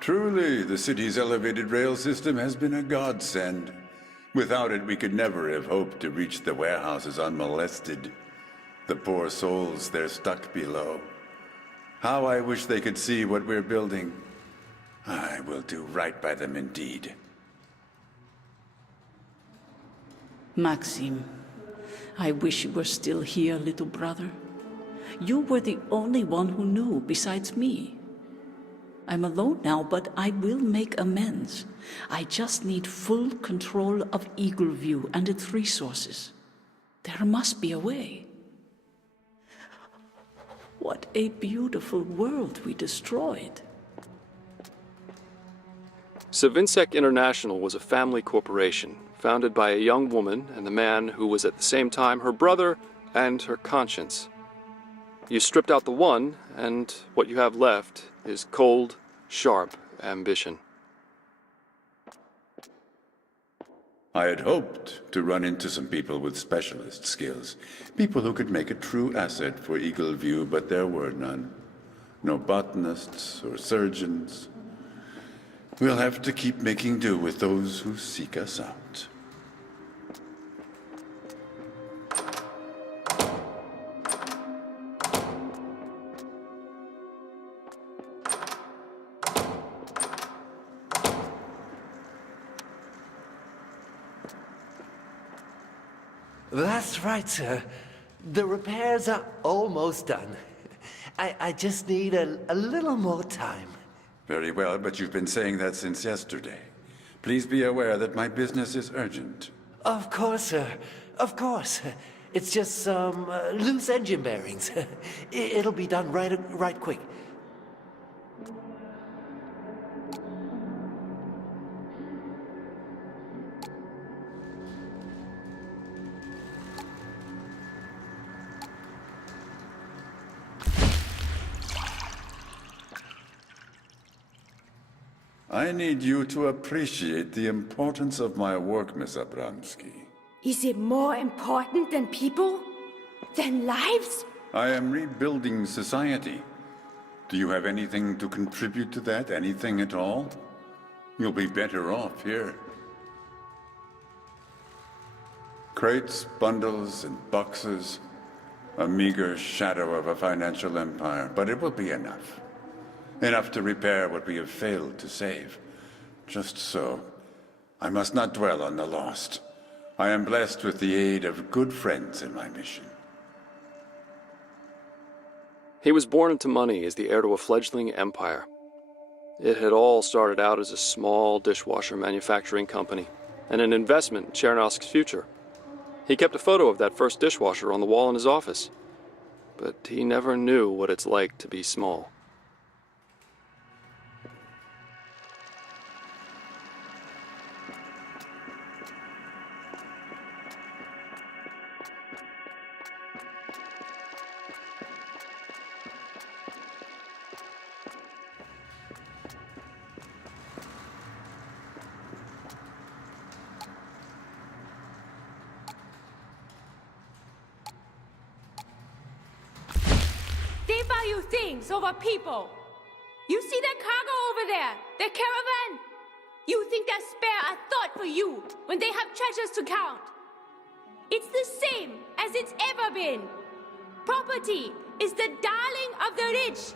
Truly, the city's elevated rail system has been a godsend. Without it, we could never have hoped to reach the warehouses unmolested. The poor souls, they're stuck below. How I wish they could see what we're building. I will do right by them indeed. Maxim, I wish you were still here, little brother. You were the only one who knew besides me. I'm alone now, but I will make amends. I just need full control of Eagle View and its resources. There must be a way. What a beautiful world we destroyed. Savinsec International was a family corporation, founded by a young woman and the man who was at the same time her brother and her conscience. You stripped out the one, and what you have left is cold, sharp ambition. I had hoped to run into some people with specialist skills. People who could make a true asset for Eagle View, but there were none. No botanists or surgeons. We'll have to keep making do with those who seek us out. That's right, sir. The repairs are almost done. I just need a little more time. Very well, but you've been saying that since yesterday. Please be aware that my business is urgent. Of course, sir. Of course. It's just some loose engine bearings. It'll be done right quick. I need you to appreciate the importance of my work, Miss Abramsky. Is it more important than people? Than lives? I am rebuilding society. Do you have anything to contribute to that? Anything at all? You'll be better off here. Crates, bundles, and boxes. A meager shadow of a financial empire, but it will be enough. Enough to repair what we have failed to save. Just so. I must not dwell on the lost. I am blessed with the aid of good friends in my mission. He was born into money as the heir to a fledgling empire. It had all started out as a small dishwasher manufacturing company and an investment in Chernosk's future. He kept a photo of that first dishwasher on the wall in his office, but he never knew what it's like to be small. They value things over people. You see that cargo over there? That caravan? You think they spare a thought for you when they have treasures to count? It's the same as it's ever been. Property is the darling of the rich.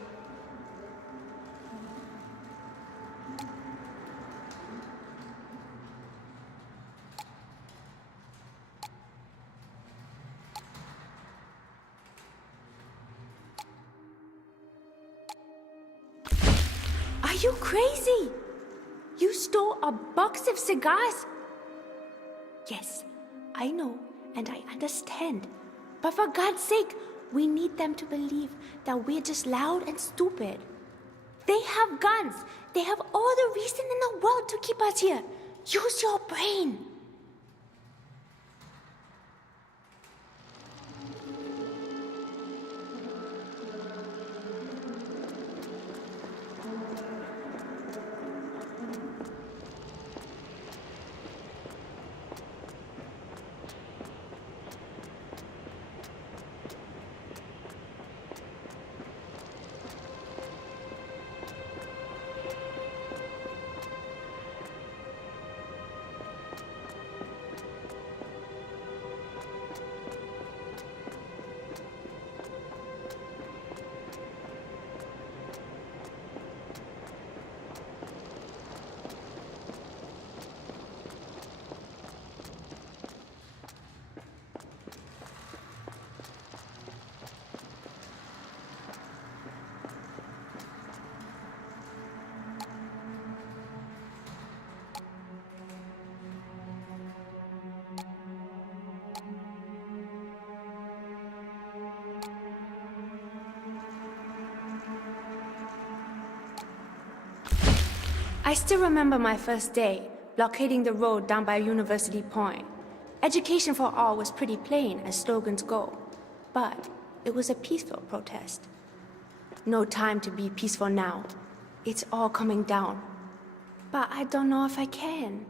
Are you crazy? You stole a box of cigars? Yes, I know, and I understand. But for God's sake, we need them to believe that we're just loud and stupid. They have guns. They have all the reason in the world to keep us here. Use your brain. I still remember my first day, blockading the road down by University Point. Education for all was pretty plain as slogans go, but it was a peaceful protest. No time to be peaceful now. It's all coming down. But I don't know if I can.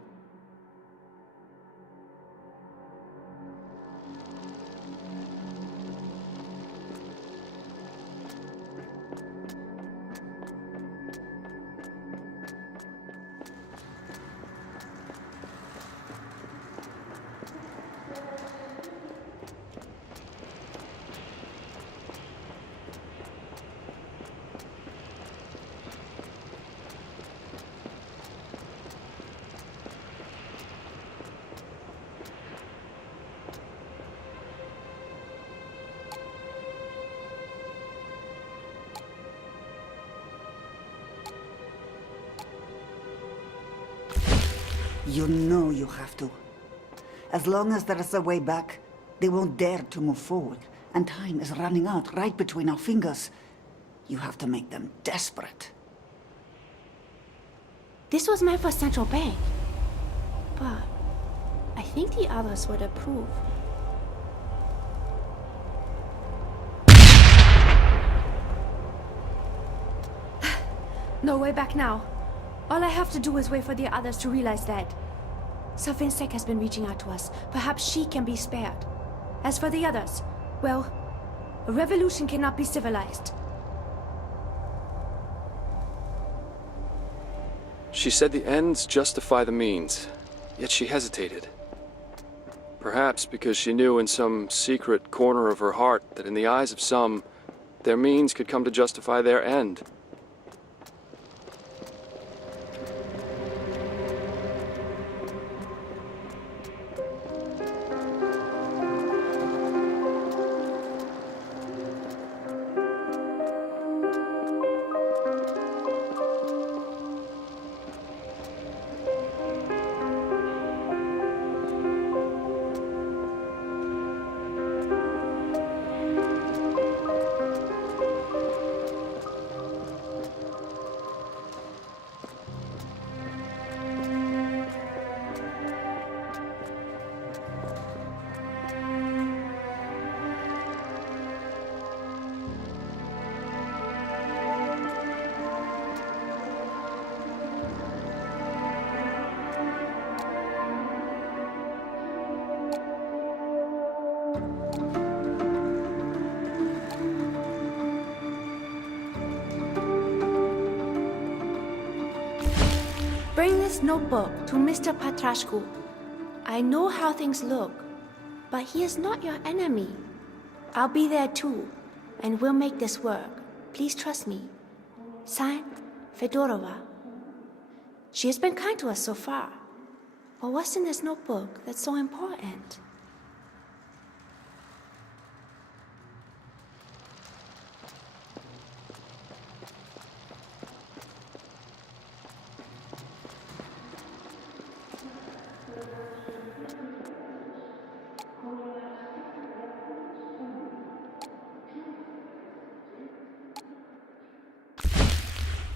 You know you have to. As long as there is a way back, they won't dare to move forward. And time is running out right between our fingers. You have to make them desperate. This was meant for Central Bank. But I think the others would approve. No way back now. All I have to do is wait for the others to realize that. Safinsek has been reaching out to us. Perhaps she can be spared. As for the others, well, a revolution cannot be civilized. She said the ends justify the means, yet she hesitated. Perhaps because she knew in some secret corner of her heart that in the eyes of some, their means could come to justify their end. Bring this notebook to Mr. Patrashku. I know how things look, but he is not your enemy. I'll be there too, and we'll make this work. Please trust me. Signed, Fedorova. She has been kind to us so far. But what's in this notebook that's so important?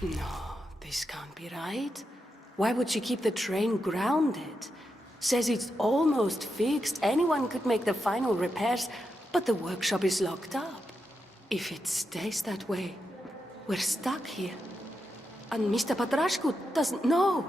No, this can't be right. Why would she keep the train grounded? Says it's almost fixed. Anyone could make the final repairs, but the workshop is locked up. If it stays that way, we're stuck here. And Mr. Patrashku doesn't know.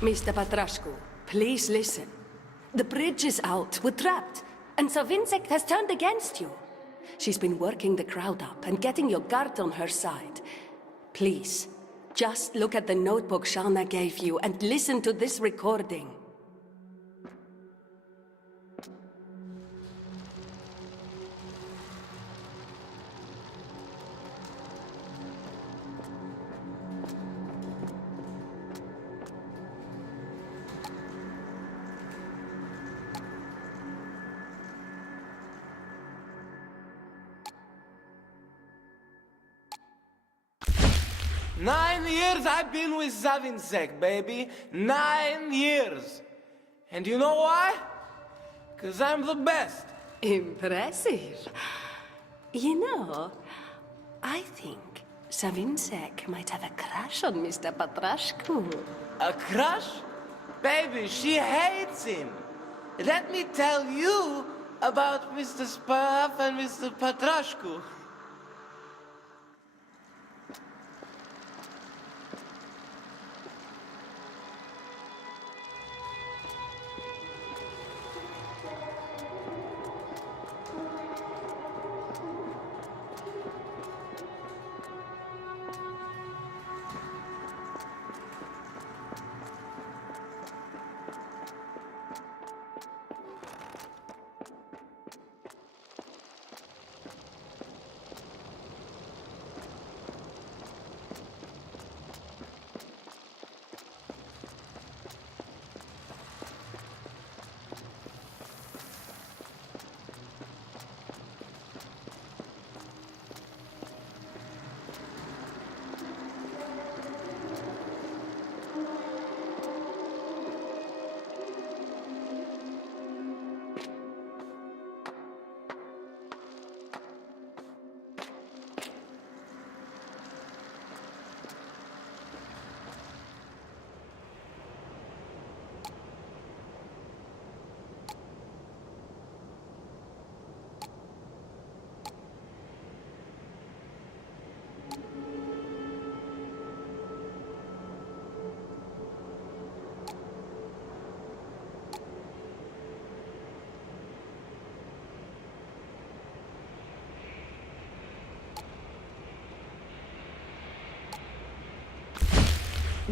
Mr. Patrashku, please listen. The bridge is out. We're trapped. And Savinsek has turned against you. She's been working the crowd up and getting your guard on her side. Please, just look at the notebook Shana gave you and listen to this recording. Nine years I've been with Zavinsek, baby. 9 years. And you know why? 'Cause I'm the best. Impressive. You know, I think Savinsek might have a crush on Mr. Patrashku. A crush? Baby, she hates him. Let me tell you about Mr. Spaff and Mr. Patrashku.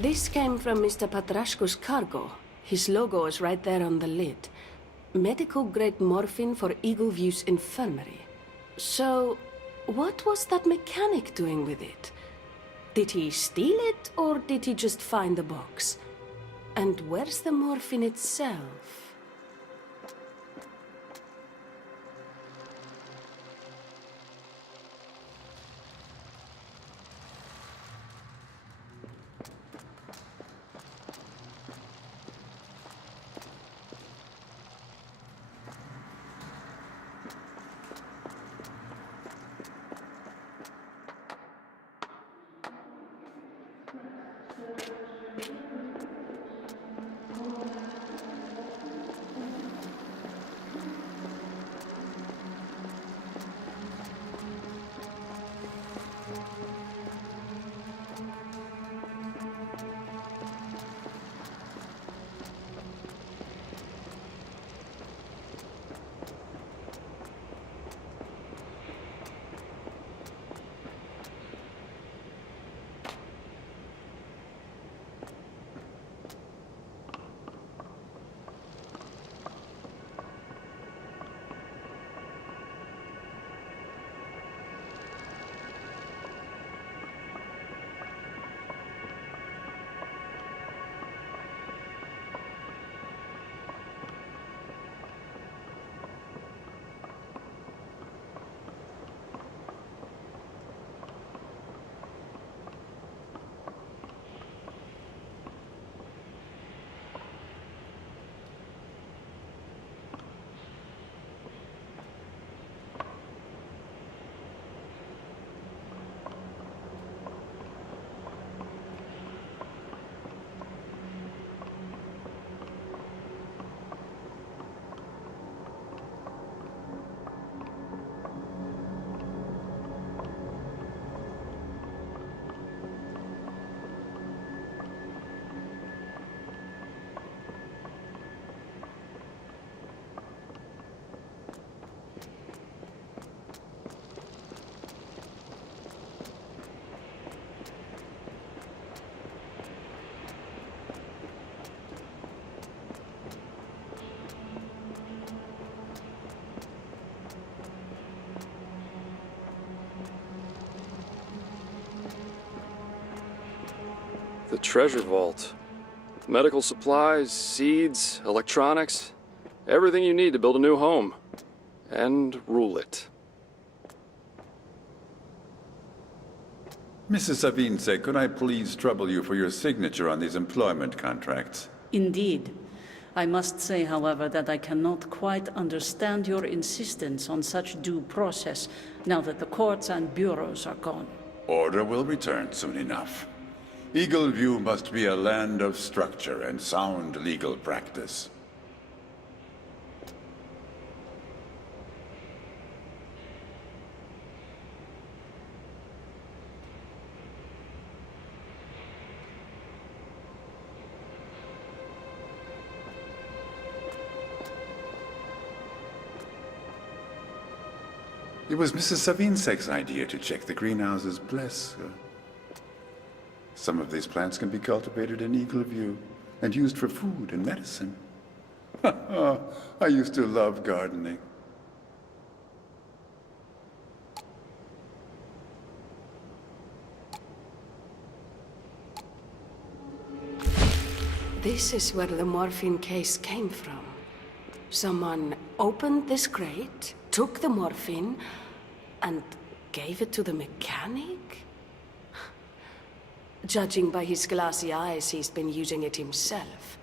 This came from Mr. Patrashku's cargo. His logo is right there on the lid. Medical-grade morphine for Eagle View's infirmary. So, what was that mechanic doing with it? Did he steal it, or did he just find the box? And where's the morphine itself? The treasure vault. Medical supplies, seeds, electronics. Everything you need to build a new home. And rule it. Mrs. Savinse, could I please trouble you for your signature on these employment contracts? Indeed. I must say, however, that I cannot quite understand your insistence on such due process now that the courts and bureaus are gone. Order will return soon enough. Eagle View must be a land of structure and sound legal practice. It was Mrs. Savinsek's idea to check the greenhouses, bless her. Some of these plants can be cultivated in Eagle View and used for food and medicine. I used to love gardening. This is where the morphine case came from. Someone opened this crate, took the morphine, and gave it to the mechanic? Judging by his glassy eyes, he's been using it himself.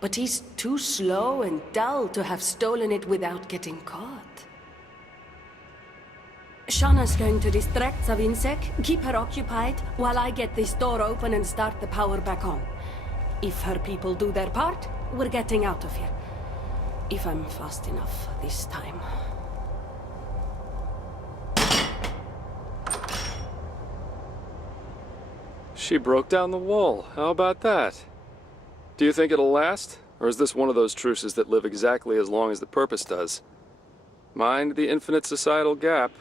But he's too slow and dull to have stolen it without getting caught. Shauna's going to distract Savinsek, keep her occupied, while I get this door open and start the power back on. If her people do their part, we're getting out of here. If I'm fast enough this time. She broke down the wall. How about that? Do you think it'll last? Or is this one of those truces that live exactly as long as the purpose does? Mind the infinite societal gap.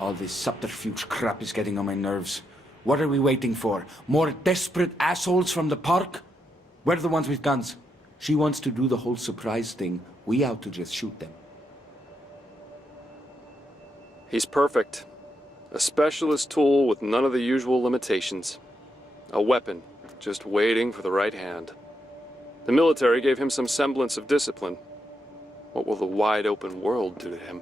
All this subterfuge crap is getting on my nerves. What are we waiting for? More desperate assholes from the park? We're the ones with guns. She wants to do the whole surprise thing. We out to just shoot them. He's perfect. A specialist tool with none of the usual limitations. A weapon, just waiting for the right hand. The military gave him some semblance of discipline. What will the wide open world do to him?